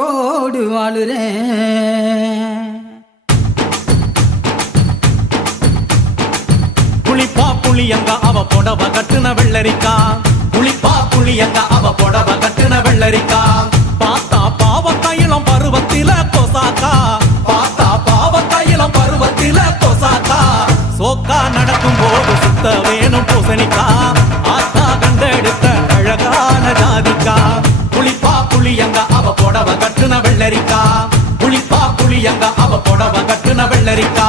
Road வாழுறேன். புளிப்பா புளியங்க அவ புடவ கட்டுன வெள்ளரிக்கா. புளிப்பா புளியங்க அவ புடவ கட்டுன வெள்ளரிக்கா. பார்த்தா பாவக்காயிலம் பருவத்தில கொசாக்கா. பார்த்தா பாவக்காயிலம் பருவத்தில கொசாக்கா. சோக்கா நடக்கும் போது சுத்த வேணும் பூசணிக்கா. ஆத்தா கண்டெடுத்த அழகான ஜாதிக்கா. புளிப்பா புளியங்க அவ புடவ கட்டுன வெள்ளரிக்கா. புளிப்பா புளியங்க அவ புடவ கட்டுன வெள்ளரிக்கா.